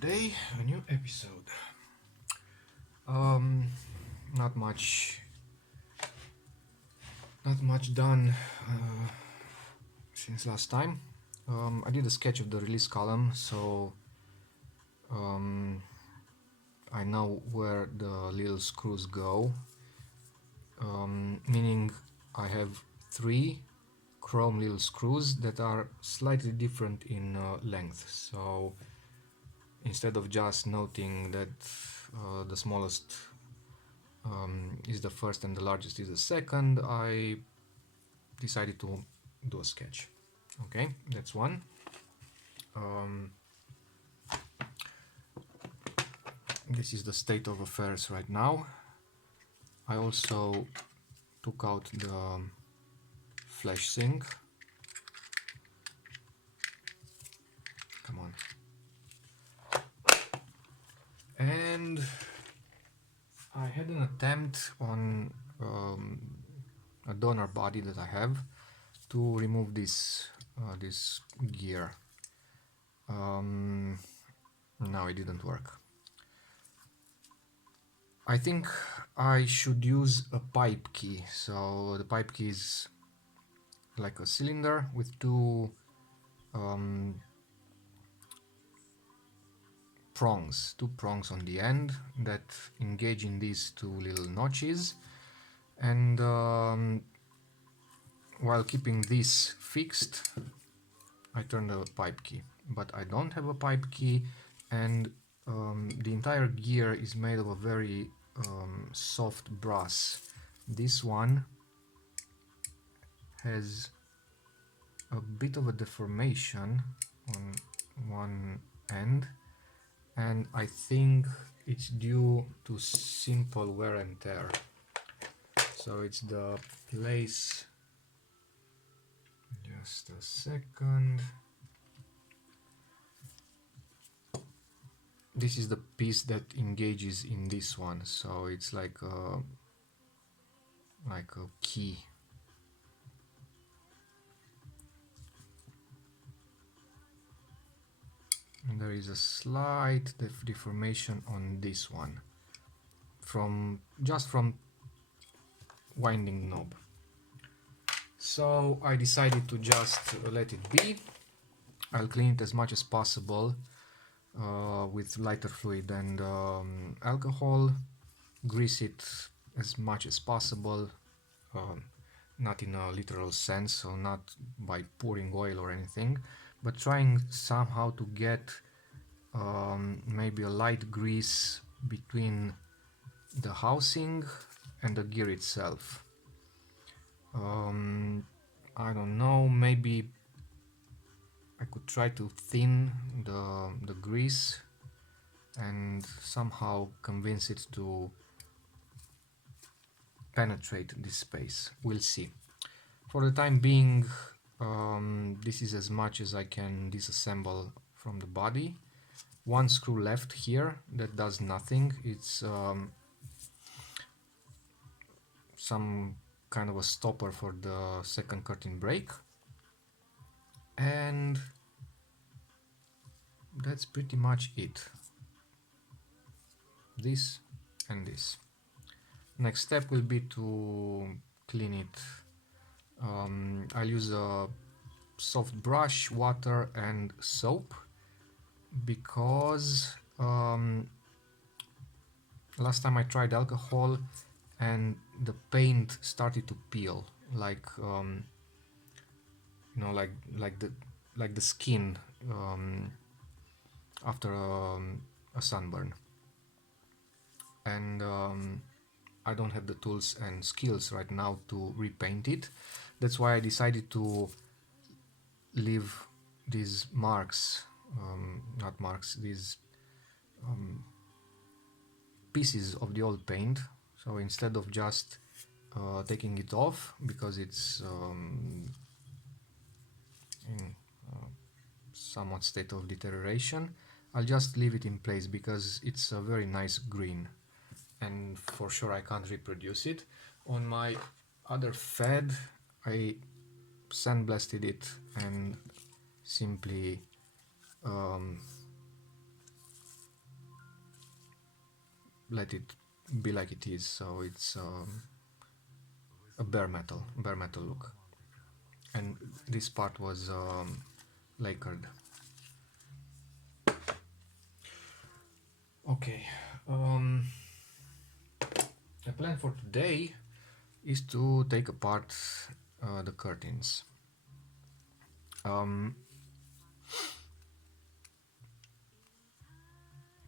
day, a new episode. Um, not much, not much done since last time. I did a sketch of the release column, so I know where the little screws go. Meaning I have 3 chrome little screws that are slightly different in length. So instead of just noting that the smallest is the first and the largest is the second, I decided to do a sketch. Okay, that's one. This is the state of affairs right now. I also took out the flash sink. Come on. And I had an attempt on a donor body that I have to remove this this gear. No, it didn't work. I think I should use a pipe key. So the pipe key is like a cylinder with 2 prongs on the end that engage in these 2 little notches, and while keeping this fixed I turn the pipe key, but I don't have a pipe key, and the entire gear is made of a very soft brass. This one has a bit of a deformation on one end, and I think it's due to simple wear and tear. So it's the place. Just a second. This is the piece that engages in this one, so it's like a key. And there is a slight deformation on this one from winding knob. So I decided to just let it be. I'll clean it as much as possible with lighter fluid and alcohol, grease it as much as possible, not in a literal sense, so not by pouring oil or anything, but trying somehow to get maybe a light grease between the housing and the gear itself. I don't know, maybe I could try to thin the grease and somehow convince it to penetrate this space. We'll see. For the time being, this is as much as I can disassemble from the body. 1 screw left here that does nothing. It's some kind of a stopper for the second curtain brake, and that's pretty much it. This and this. Next step will be to clean it. I'll use a soft brush, water and soap, because last time I tried alcohol and the paint started to peel, like you know, like the skin after a sunburn. And I don't have the tools and skills right now to repaint it. That's why I decided to leave these marks, not marks, these pieces of the old paint. So instead of just taking it off because it's in somewhat state of deterioration, I'll just leave it in place because it's a very nice green, and for sure I can't reproduce it. On my other Fed I sandblasted it and simply let it be like it is, so it's a bare metal look. And this part was lacquered. Okay, the plan for today is to take apart the curtains.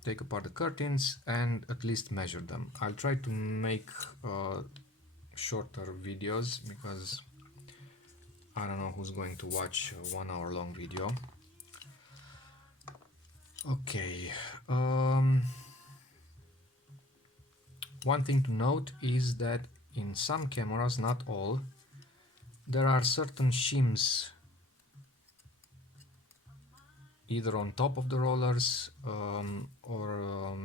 Take apart the curtains and at least measure them. I'll try to make shorter videos because I don't know who's going to watch a 1 hour long video. Okay, one thing to note is that in some cameras, not all, there are certain shims either on top of the rollers or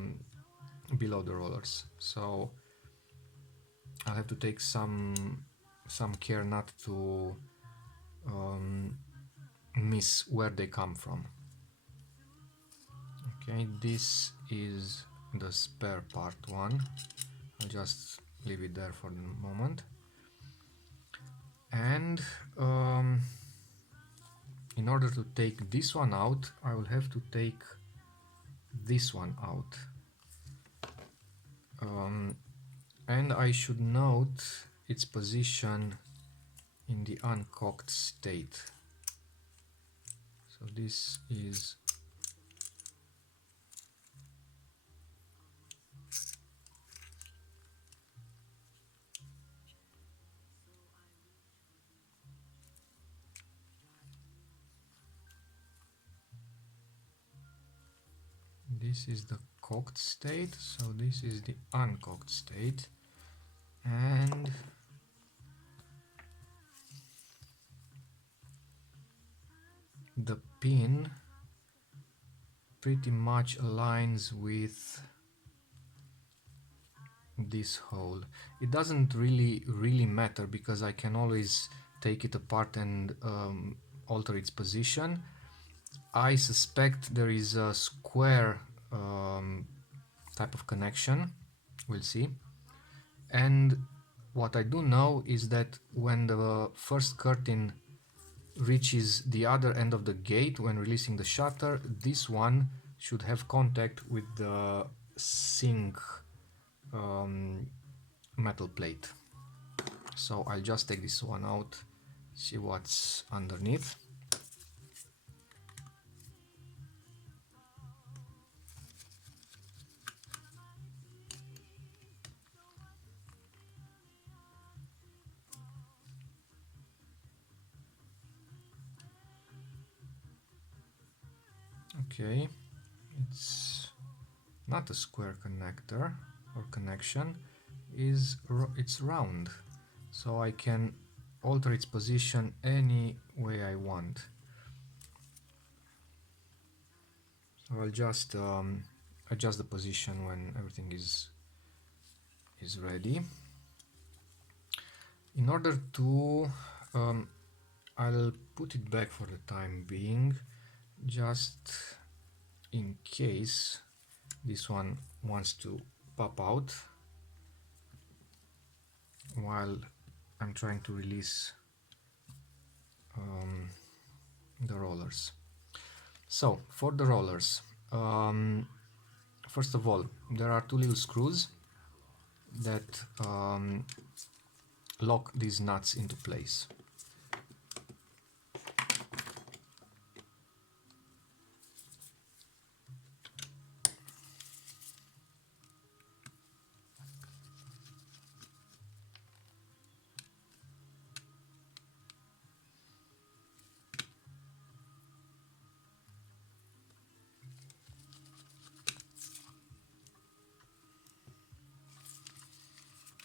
below the rollers. So I'll have to take some care not to miss where they come from. Okay, this is the spare part one. I'll just leave it there for the moment. And in order to take this one out, I will have to take this one out. And I should note its position in the uncocked state. So this is the cocked state, so this is the uncocked state, and the pin pretty much aligns with this hole. It doesn't really matter because I can always take it apart and alter its position. I suspect there is a square type of connection, we'll see. And what I do know is that when the first curtain reaches the other end of the gate when releasing the shutter, this one should have contact with the sink metal plate. So I'll just take this one out, see what's underneath. Okay, it's not a square connector or connection, it's round, so I can alter its position any way I want. So I'll just adjust the position when everything is ready. In order to I'll put it back for the time being, just in case this one wants to pop out while I'm trying to release the rollers. So for the rollers, first of all, there are two little screws that lock these nuts into place.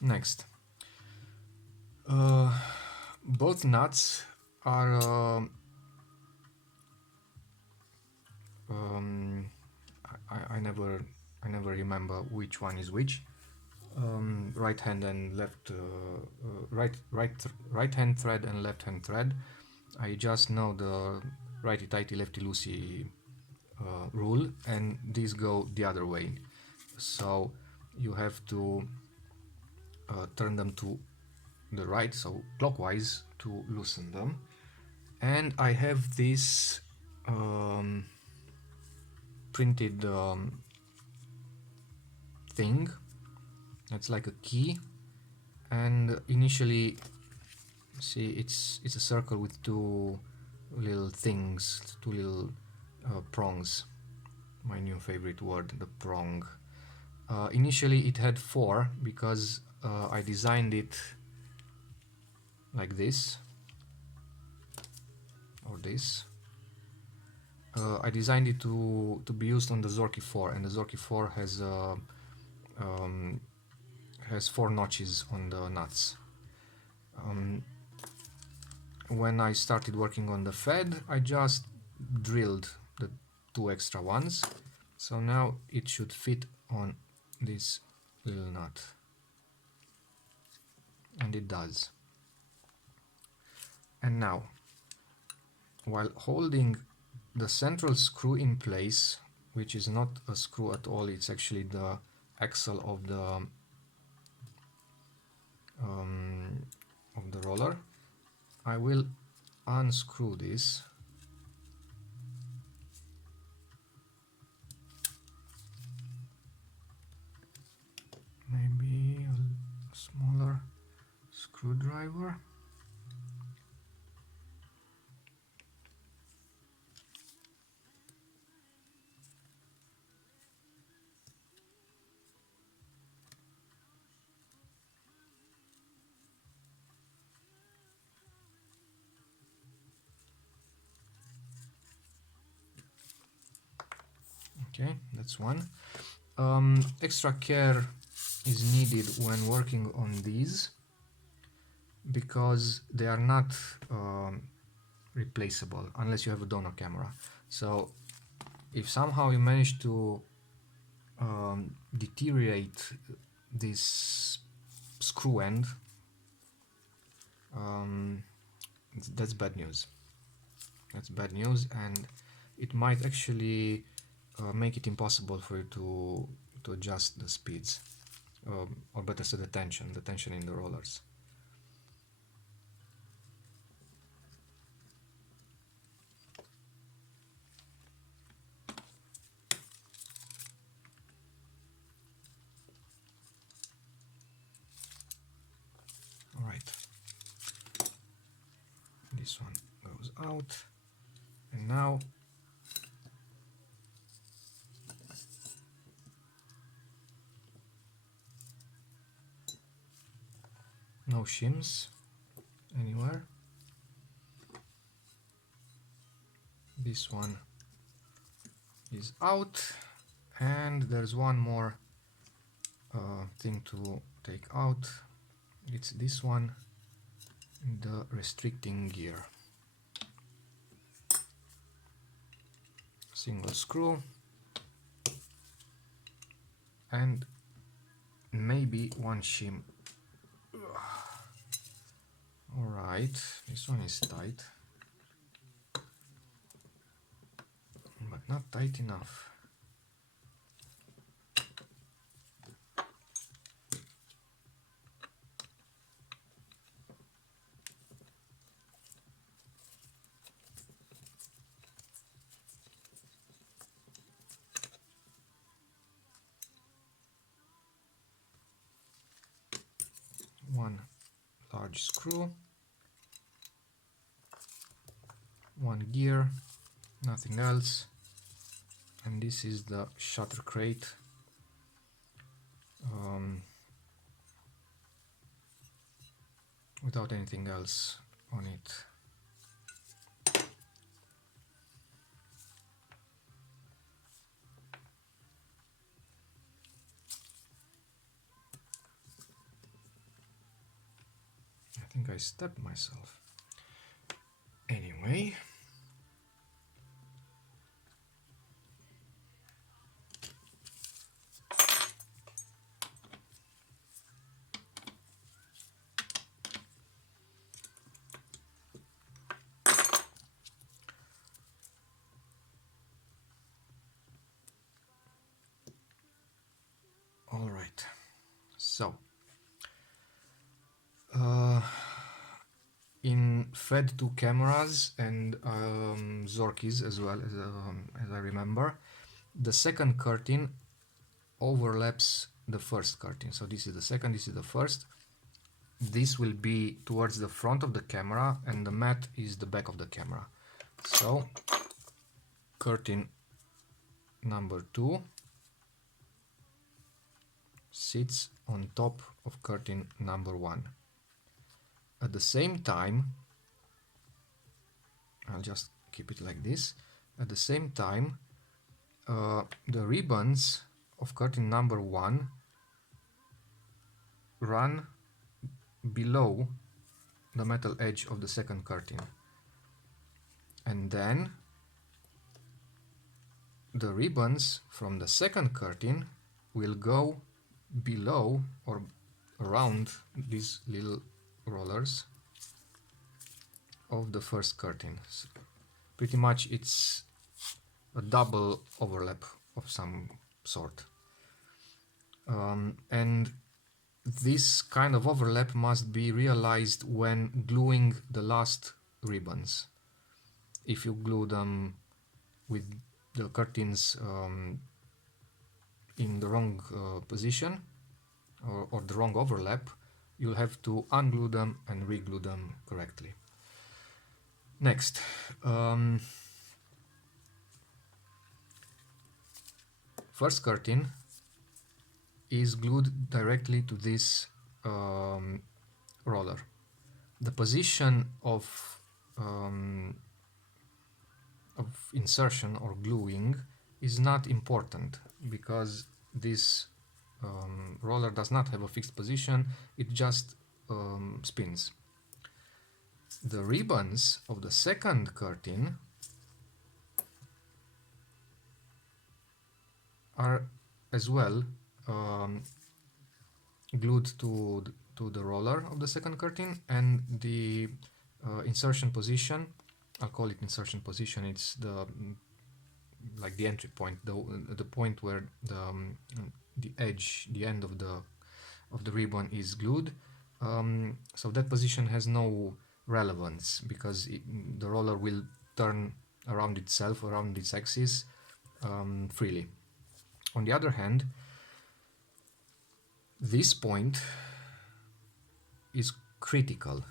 Next, both nuts are I never remember which one is which. Right hand and left right hand thread and left hand thread. I just know the righty tighty lefty loosey rule, and these go the other way. So you have to turn them to the right, so clockwise, to loosen them. And I have this printed thing that's like a key, and initially, see, it's a circle with two little things, two little prongs. My new favorite word, the prong. Initially it had 4 because I designed it like this, or this. I designed it to be used on the Zorky 4, and the Zorky 4 has 4 notches on the nuts. When I started working on the Fed, I just drilled the 2 extra ones, so now it should fit on this little nut, and it does. And now, while holding the central screw in place, which is not a screw at all, it's actually the axle of the roller, I will unscrew this. Maybe a smaller screwdriver. Okay, that's one. Extra care is needed when working on these because they are not replaceable unless you have a donor camera. So if somehow you manage to deteriorate this screw end, that's bad news. That's bad news, and it might actually make it impossible for you to adjust the speeds, or better said, the tension in the rollers. Alright, this one goes out, and now no shims anywhere. This one is out, and there's one more thing to take out. It's this one, the restricting gear. Single screw, and maybe one shim. Alright, this one is tight, but not tight enough. One large screw, one gear, nothing else, and this is the shutter crate. Without anything else on it. I think I stepped myself. Anyway, all right. fed two cameras and Zorkis as well, as I remember. The second curtain overlaps the first curtain. So this is the second, this is the first. This will be towards the front of the camera and the mat is the back of the camera. So curtain number 2 sits on top of curtain number 1. At the same time, I'll just keep it like this. At the same time, the ribbons of curtain number 1 run below the metal edge of the second curtain. And then the ribbons from the second curtain will go below or around these little rollers of the first curtain. So pretty much it's a double overlap of some sort. And this kind of overlap must be realized when gluing the last ribbons. If you glue them with the curtains in the wrong position or the wrong overlap, you'll have to unglue them and re-glue them correctly. Next, first curtain is glued directly to this roller. The position of insertion or gluing is not important because this roller does not have a fixed position, it just spins. The ribbons of the second curtain are as well glued to the roller of the second curtain, and the insertion position, I'll call it insertion position, it's the like the entry point, the point where the edge, the end of the ribbon is glued. So that position has no relevance because the roller will turn around itself, around its axis freely. On the other hand, this point is critical.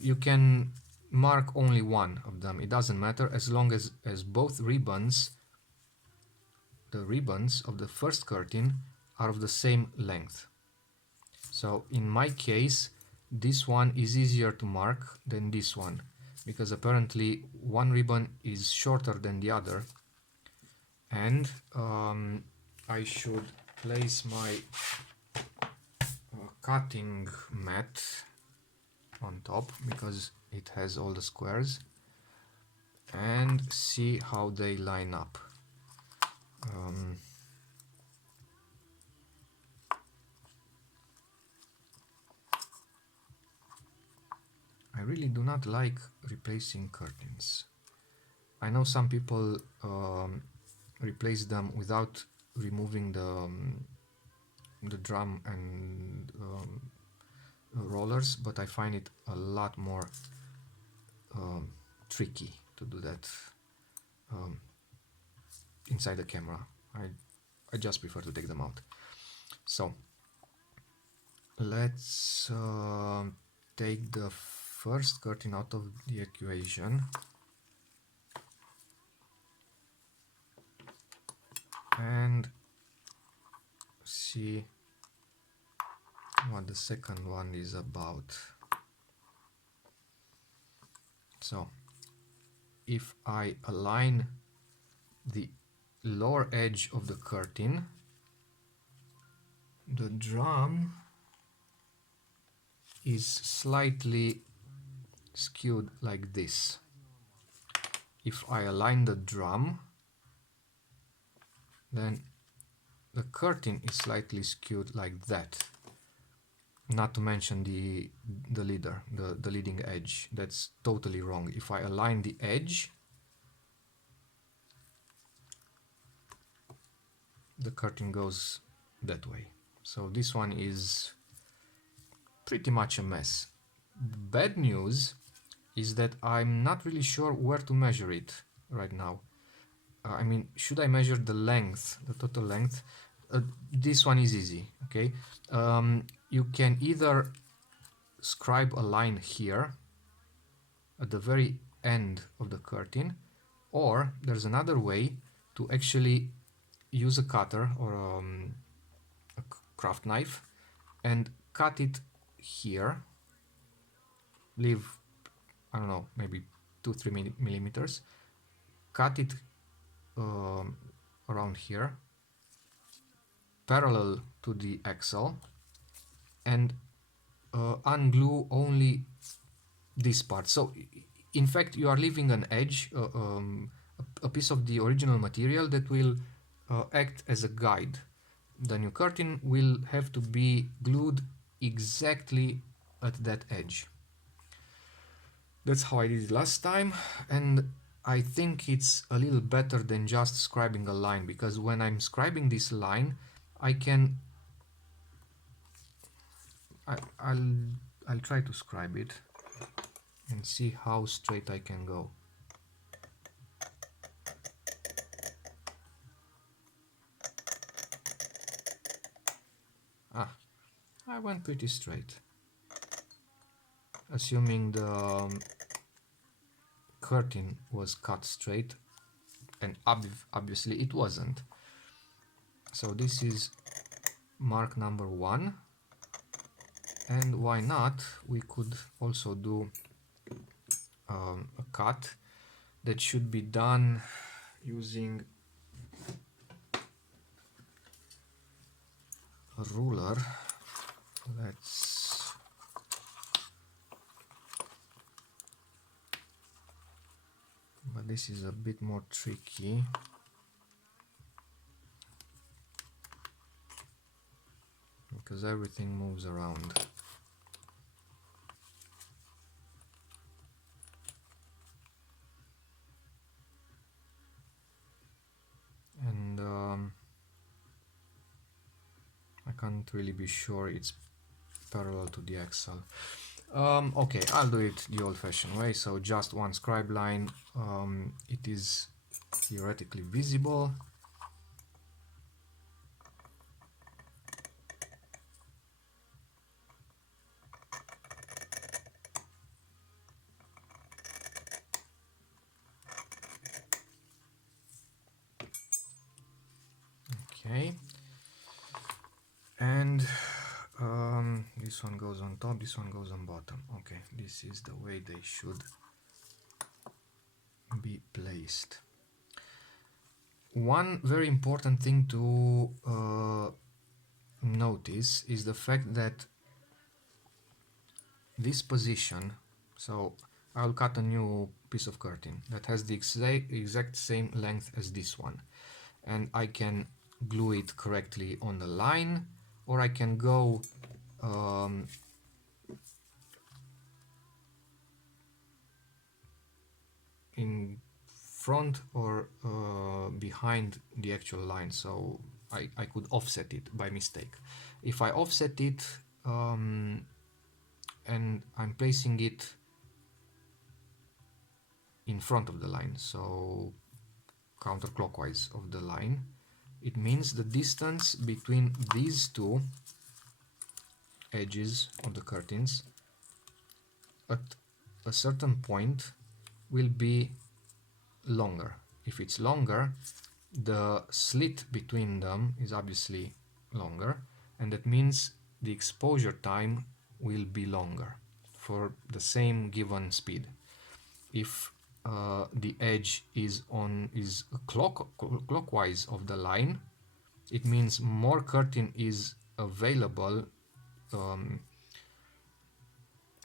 You can mark only one of them, it doesn't matter, as long as both ribbons, the ribbons of the first curtain, are of the same length. So in my case, this one is easier to mark than this one, because apparently one ribbon is shorter than the other, and I should place my cutting mat on top because it has all the squares, and see how they line up. I really do not like replacing curtains. I know some people replace them without removing the drum and rollers, but I find it a lot more tricky to do that inside the camera. I just prefer to take them out. So let's take the first curtain out of the equation and see what the second one is about. So if I align the lower edge of the curtain, the drum is slightly skewed like this. If I align the drum, then the curtain is slightly skewed like that. Not to mention the leader, the leading edge. That's totally wrong. If I align the edge, the curtain goes that way. So this one is pretty much a mess. Bad news is that I'm not really sure where to measure it right now. I mean, should I measure the length, the total length? This one is easy, okay? You can either scribe a line here at the very end of the curtain, or there's another way to actually use a cutter or a craft knife and cut it here, leave, I don't know, maybe 2-3 millimeters, cut it um, around here parallel to the axle, and unglue only this part. So in fact you are leaving an edge, a piece of the original material that will act as a guide. The new curtain will have to be glued exactly at that edge. That's how I did it last time, and I think it's a little better than just scribing a line, because when I'm scribing this line I can I'll try to scribe it and see how straight I can go. Ah, I went pretty straight, assuming the curtain was cut straight, and obviously it wasn't. So this is mark number 1, and why not, we could also do a cut that should be done using a ruler. But this is a bit more tricky because everything moves around. And I can't really be sure it's parallel to the axle. Okay, I'll do it the old-fashioned way. So just one scribe line. It is theoretically visible. Okay, and this one goes on top, this one goes on bottom. Okay, this is the way they should be placed. One very important thing to notice is the fact that this position, so I'll cut a new piece of curtain that has the exact same length as this one, and I can glue it correctly on the line, or I can go in front or behind the actual line, so I could offset it by mistake. If I offset it and I'm placing it in front of the line, so counterclockwise of the line, it means the distance between these two edges of the curtains at a certain point will be longer. If it's longer, the slit between them is obviously longer, and that means the exposure time will be longer for the same given speed. If the edge is clockwise of the line, it means more curtain is available,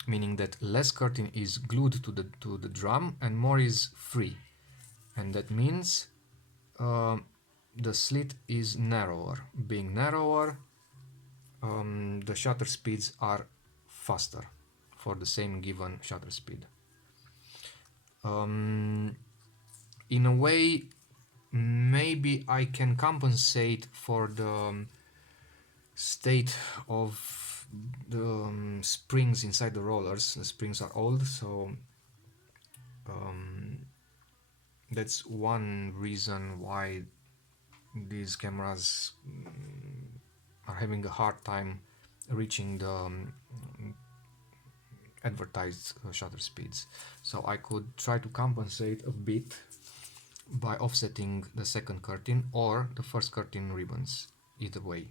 meaning that less curtain is glued to the drum and more is free, and that means the slit is narrower. Being narrower, the shutter speeds are faster for the same given shutter speed. In a way, maybe I can compensate for the state of the springs inside the rollers. The springs are old, so that's one reason why these cameras are having a hard time reaching the advertised shutter speeds. So I could try to compensate a bit by offsetting the second curtain or the first curtain ribbons, either way.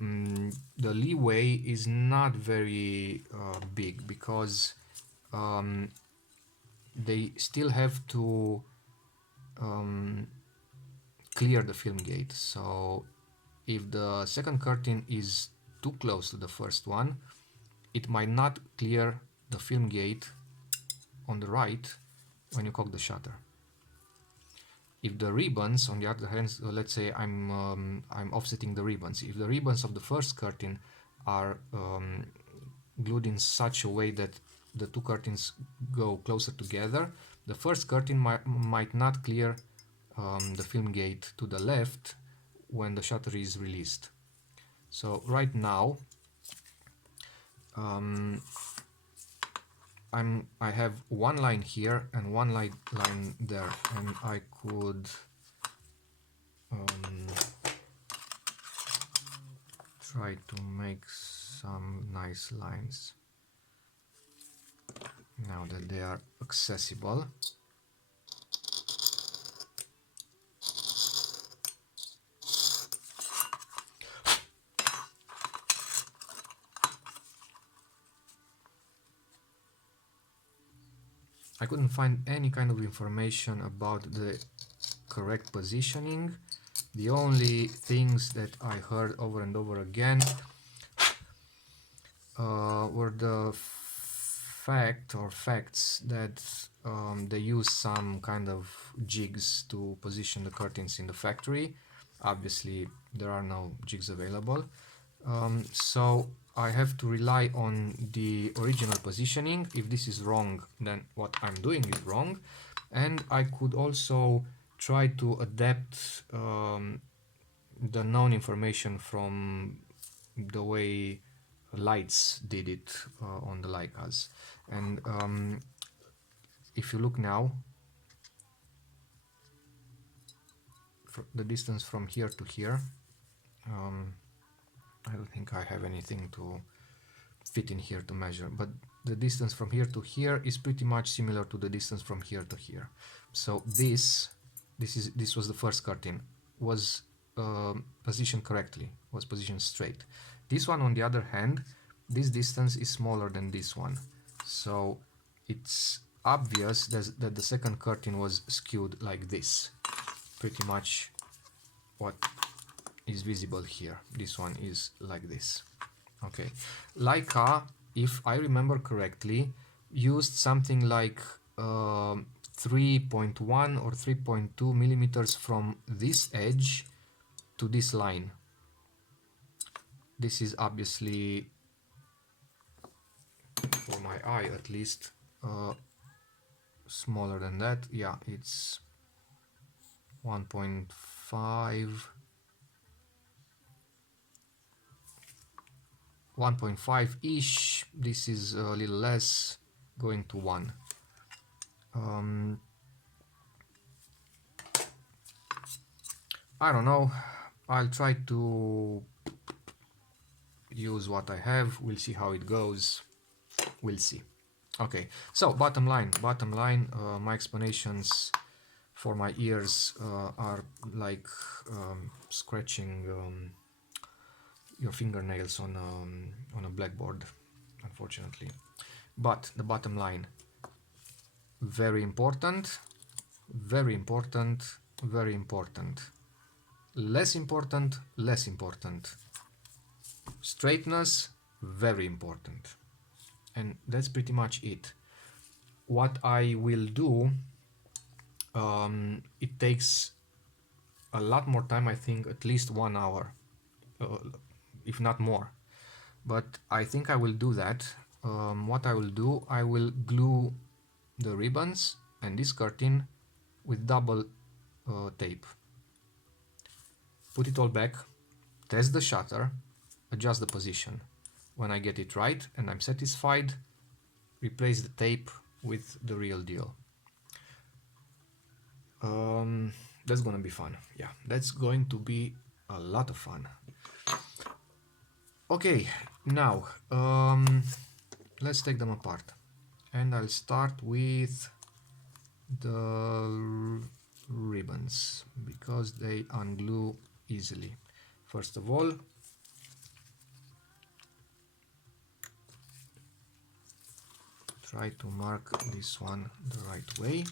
The leeway is not very big because they still have to clear the film gate. So if the second curtain is too close to the first one, it might not clear the film gate on the right when you cock the shutter. If the ribbons, on the other hand, let's say I'm offsetting the ribbons. If the ribbons of the first curtain are glued in such a way that the two curtains go closer together, the first curtain might not clear the film gate to the left when the shutter is released. So right now I have one line here and one line there, and I could try to make some nice lines now that they are accessible. I couldn't find any kind of information about the correct positioning. The only things that I heard over and over again were the facts that they use some kind of jigs to position the curtains in the factory. Obviously there are no jigs available, so I have to rely on the original positioning. If this is wrong, then what I'm doing is wrong, and I could also try to adapt the known information from the way lights did it on the Leicas. And if you look now, the distance from here to here, I don't think I have anything to fit in here to measure, but the distance from here to here is pretty much similar to the distance from here to here. So this was the first curtain, was positioned correctly, was positioned straight. This one, on the other hand, this distance is smaller than this one, so it's obvious that the second curtain was skewed like this. Pretty much what is visible here. This one is like this. Okay, Leica, if I remember correctly, used something like 3.1 or 3.2 millimeters from this edge to this line. This is obviously, for my eye at least, smaller than that. Yeah, it's 1.5 1.5-ish. This is a little less, going to 1. I don't know, I'll try to use what I have. We'll see how it goes. We'll see. Okay, so bottom line, my explanations for my ears are like scratching your fingernails on a blackboard, unfortunately. But the bottom line, very important, very important, very important. Less important, less important. Straightness, very important. And that's pretty much it. What I will do, it takes a lot more time, I think at least 1 hour, if not more. But I think I will do that. What I will do, I will glue the ribbons and this curtain with double tape. Put it all back, test the shutter, adjust the position. When I get it right and I'm satisfied, replace the tape with the real deal. That's gonna be fun. Yeah, that's going to be a lot of fun. Okay, now let's take them apart, and I'll start with the ribbons because they unglue easily. First of all, try to mark this one the right way.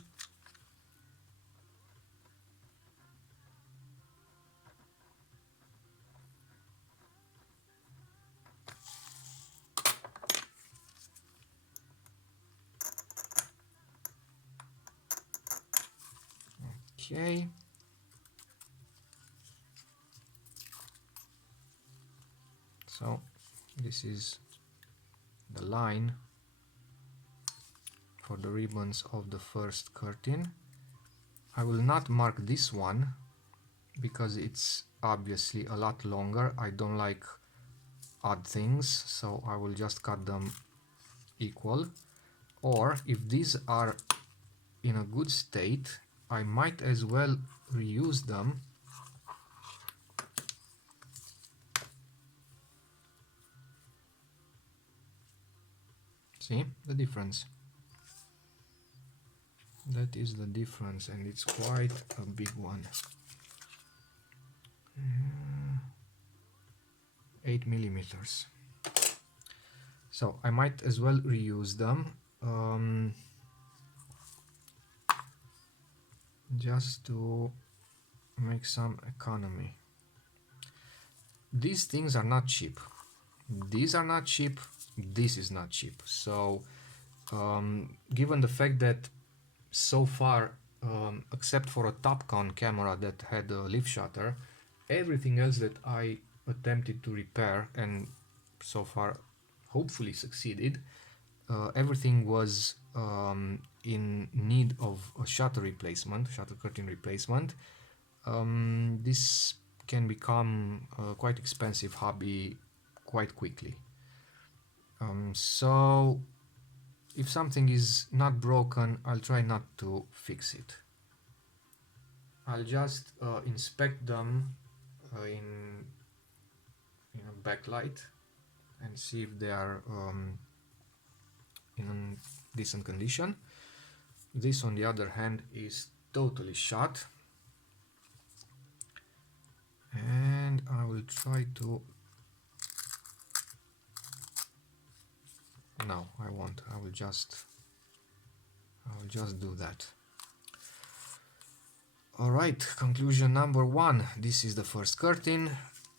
Okay. So this is the line for the ribbons of the first curtain. I will not mark this one because it's obviously a lot longer. I don't like odd things, so I will just cut them equal. Or if these are in a good state, I might as well reuse them. See the difference? That is the difference, and it's quite a big one. 8 millimeters. So I might as well reuse them just to make some economy. These things are not cheap. These are not cheap. This is not cheap. So given the fact that so far, except for a Topcon camera that had a leaf shutter, everything else that I attempted to repair and so far hopefully succeeded, everything was in need of a shutter replacement, shutter curtain replacement. This can become a quite expensive hobby quite quickly. So if something is not broken, I'll try not to fix it. I'll just inspect them in a backlight and see if they are in decent condition. This, on the other hand, is totally shot, and I will try to... No, I won't. I will just do that. Alright, conclusion number one. This is the first curtain.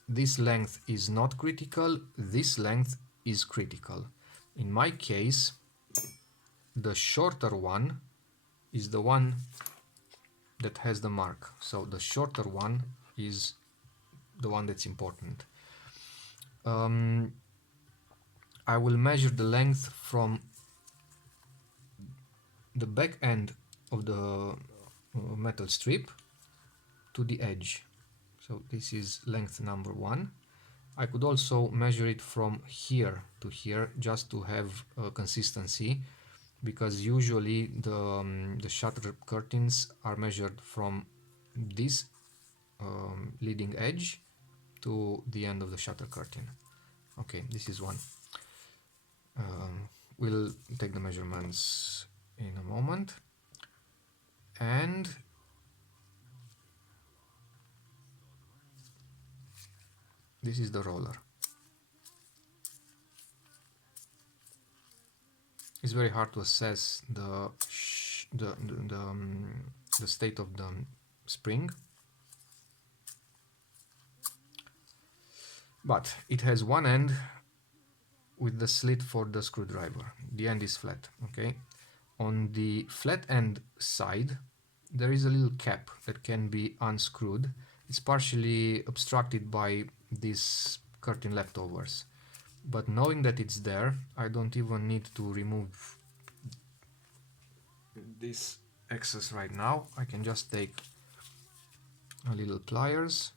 This length is not critical. This length is critical. In my case, the shorter one is the one that has the mark. So the shorter one is the one that's important. I will measure the length from the back end of the metal strip to the edge. So this is length number one. I could also measure it from here to here just to have consistency, because usually the shutter curtains are measured from this leading edge to the end of the shutter curtain. Okay, this is one. We'll take the measurements in a moment. And this is the roller. It's very hard to assess the state of the spring, but it has one end with the slit for the screwdriver. The end is flat. Okay, on the flat end side there is a little cap that can be unscrewed. It's partially obstructed by these curtain leftovers, but knowing that it's there, I don't even need to remove this excess right now. I can just take a little pliers,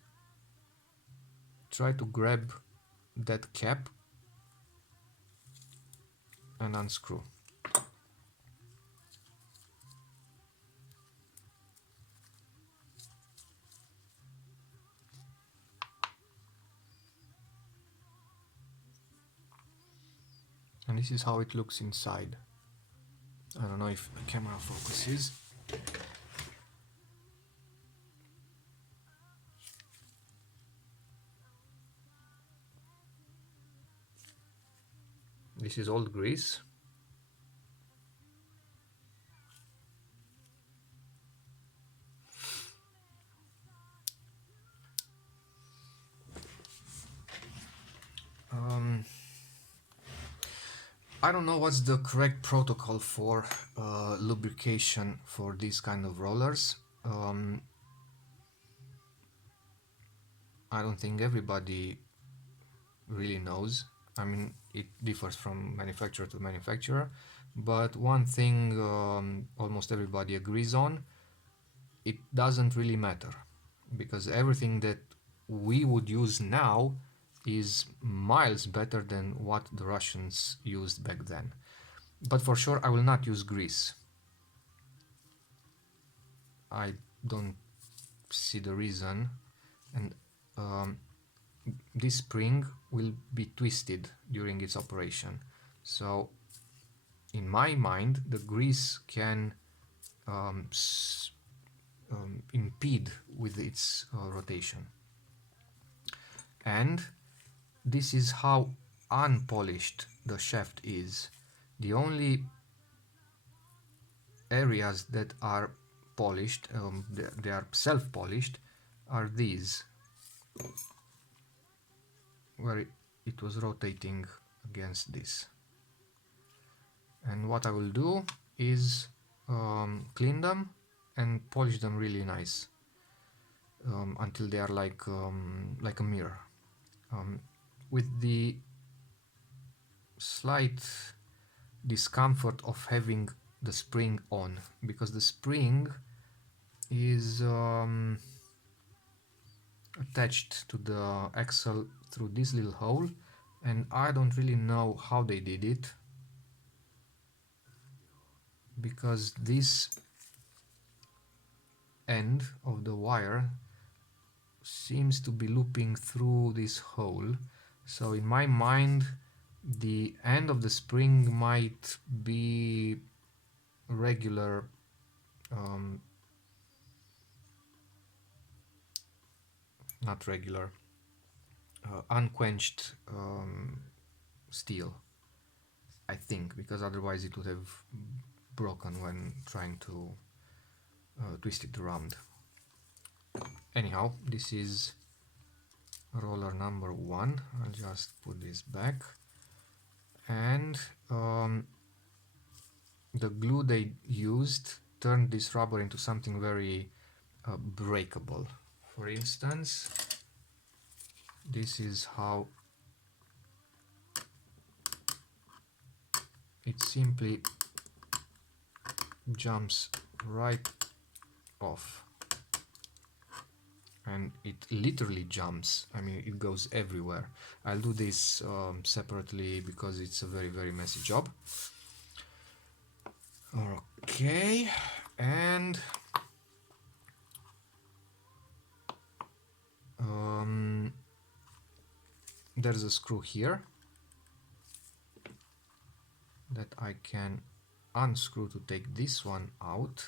try to grab that cap and unscrew. And this is how it looks inside. I don't know if the camera focuses. This is old grease. I don't know what's the correct protocol for lubrication for these kind of rollers. I don't think everybody really knows. I mean, it differs from manufacturer to manufacturer, but one thing almost everybody agrees on, it doesn't really matter, because everything that we would use now is miles better than what the Russians used back then. But for sure I will not use grease. I don't see the reason, and this spring will be twisted during its operation, so in my mind the grease can impede with its rotation. And this is how unpolished the shaft is. The only areas that are polished, they are self-polished, are these, where it was rotating against this. And what I will do is clean them and polish them really nice until they are like a mirror, with the slight discomfort of having the spring on, because the spring is attached to the axle through this little hole, and I don't really know how they did it, because this end of the wire seems to be looping through this hole. So in my mind the end of the spring might be regular not regular, unquenched steel, I think, because otherwise it would have broken when trying to twist it around. Anyhow, this is roller number 1. I'll just put this back, and the glue they used turned this rubber into something very breakable. For instance, this is how it simply jumps right off, and it literally jumps. I mean, it goes everywhere. I'll do this separately because it's a very messy job. Okay, and there's a screw here that I can unscrew to take this one out.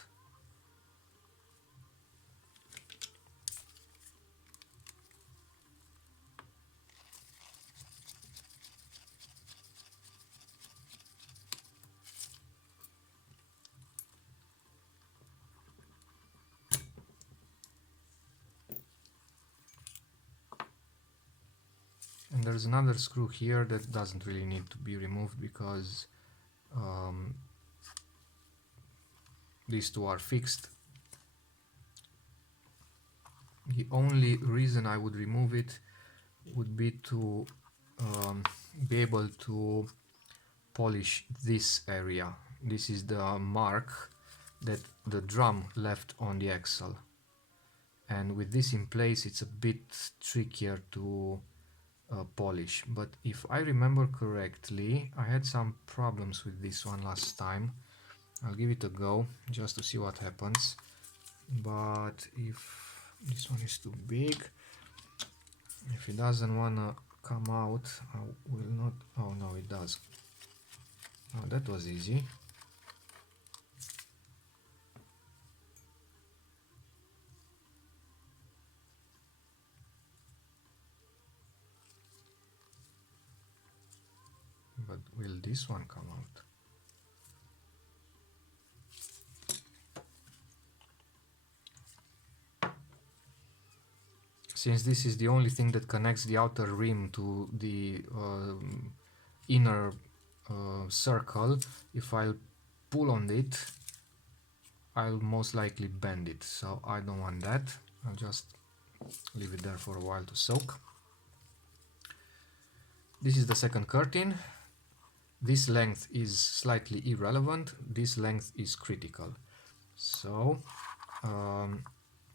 And there's another screw here that doesn't really need to be removed, because these two are fixed. The only reason I would remove it would be to be able to polish this area. This is the mark that the drum left on the axle, and with this in place it's a bit trickier to polish. But if I remember correctly, I had some problems with this one last time. I'll give it a go just to see what happens. But if this one is too big, if it doesn't wanna come out, I will not. Oh no, it does. Oh, that was easy. But will this one come out? Since this is the only thing that connects the outer rim to the inner circle, if I'll pull on it, I'll most likely bend it. So I don't want that. I'll just leave it there for a while to soak. This is the second curtain. This length is slightly irrelevant. This length is critical. So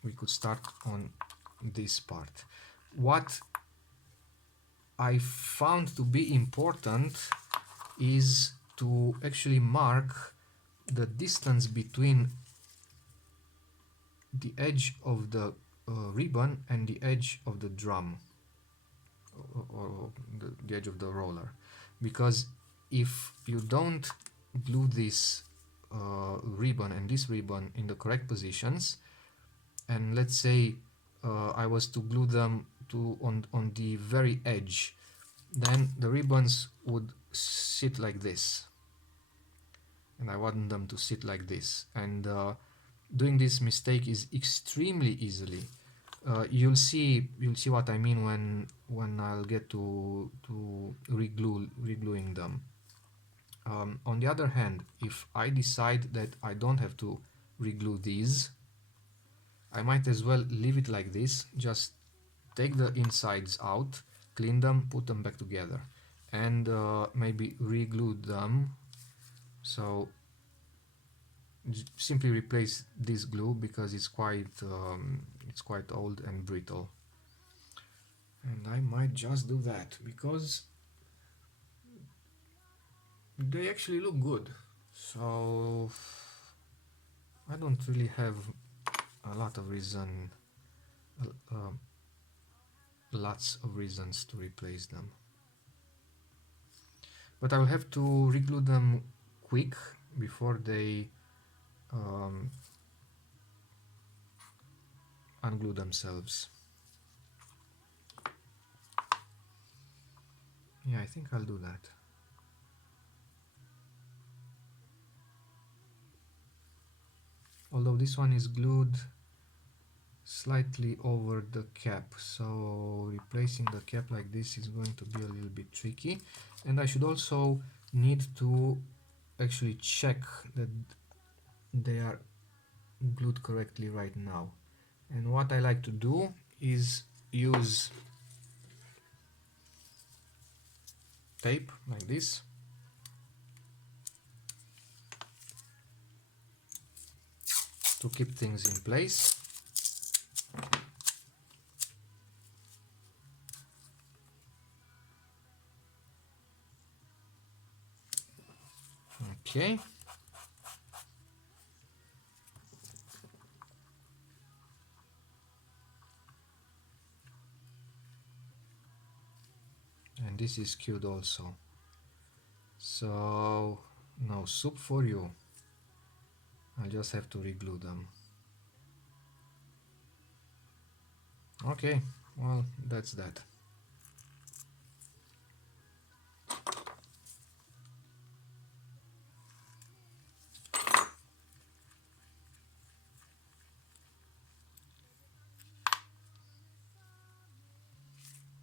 we could start on this part. What I found to be important is to actually mark the distance between the edge of the ribbon and the edge of the drum, or the edge of the roller, because if you don't glue this ribbon and this ribbon in the correct positions, and let's say I was to glue them on the very edge, then the ribbons would sit like this, and I want them to sit like this. And doing this mistake is extremely easily. You'll see what I mean when I'll get to regluing them. On the other hand, if I decide that I don't have to reglue these, I might as well leave it like this. Just take the insides out, clean them, put them back together, and maybe reglue them. So simply replace this glue because it's quite old and brittle. And I might just do that because they actually look good. So I don't really have a lot of reason, lots of reasons to replace them. But I will have to reglue them quick before they unglue themselves. Yeah, I think I'll do that. Although this one is glued slightly over the cap, so replacing the cap like this is going to be a little bit tricky. And I should also need to actually check that they are glued correctly right now. And what I like to do is use tape like this to keep things in place. Okay. And this is queued also. So no soup for you. I'll just have to reglue them. Okay, well, that's that.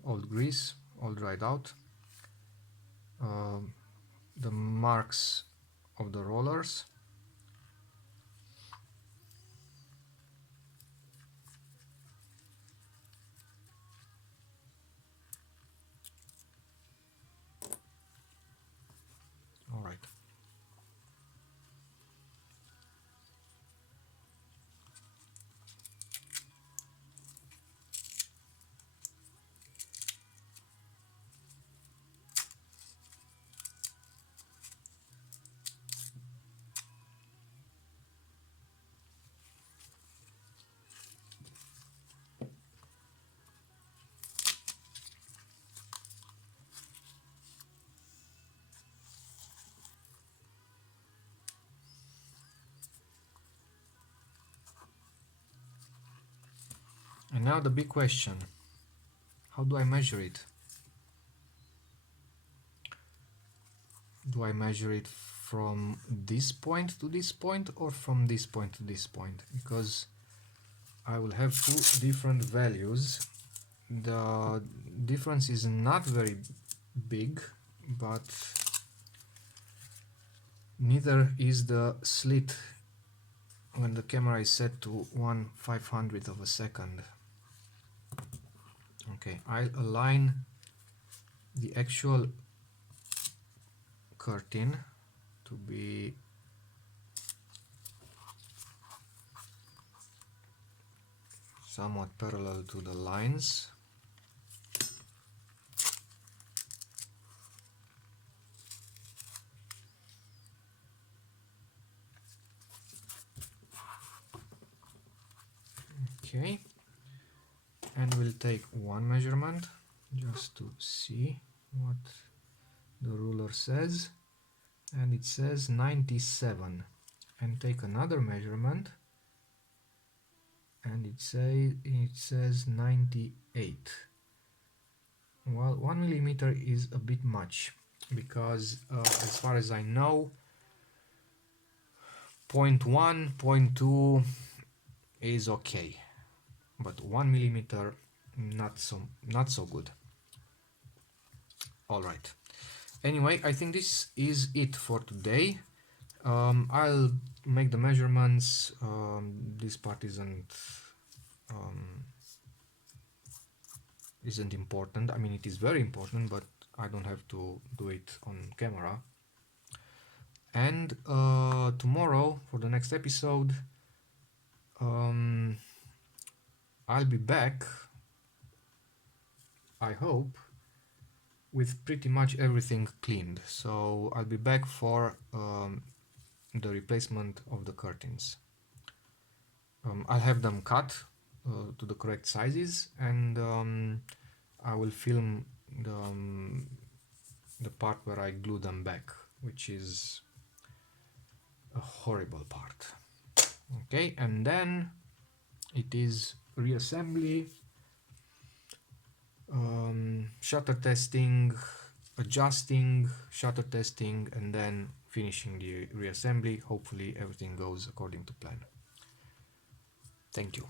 Old grease, all dried out. The marks of the rollers. All right. And now the big question, how do I measure it? Do I measure it from this point to this point or from this point to this point? Because I will have two different values. The difference is not very big, but neither is the slit when the camera is set to 1/500th of a second. Okay, I'll align the actual curtain to be somewhat parallel to the lines. Okay, and we'll take one measurement just to see what the ruler says, and it says 97, and take another measurement and it says 98. Well, 1 millimeter is a bit much, because as far as I know, 0.1, 0.2 is okay, but 1 millimeter not so good. All right. Anyway, I think this is it for today. I'll make the measurements. This part isn't important. I mean, it is very important, but I don't have to do it on camera. And tomorrow, for the next episode, I'll be back, I hope, with pretty much everything cleaned. So I'll be back for the replacement of the curtains. I'll have them cut to the correct sizes, and I will film the part where I glue them back, which is a horrible part. Okay, and then it is reassembly, shutter testing, adjusting, shutter testing, and then finishing the reassembly. Hopefully everything goes according to plan. Thank you.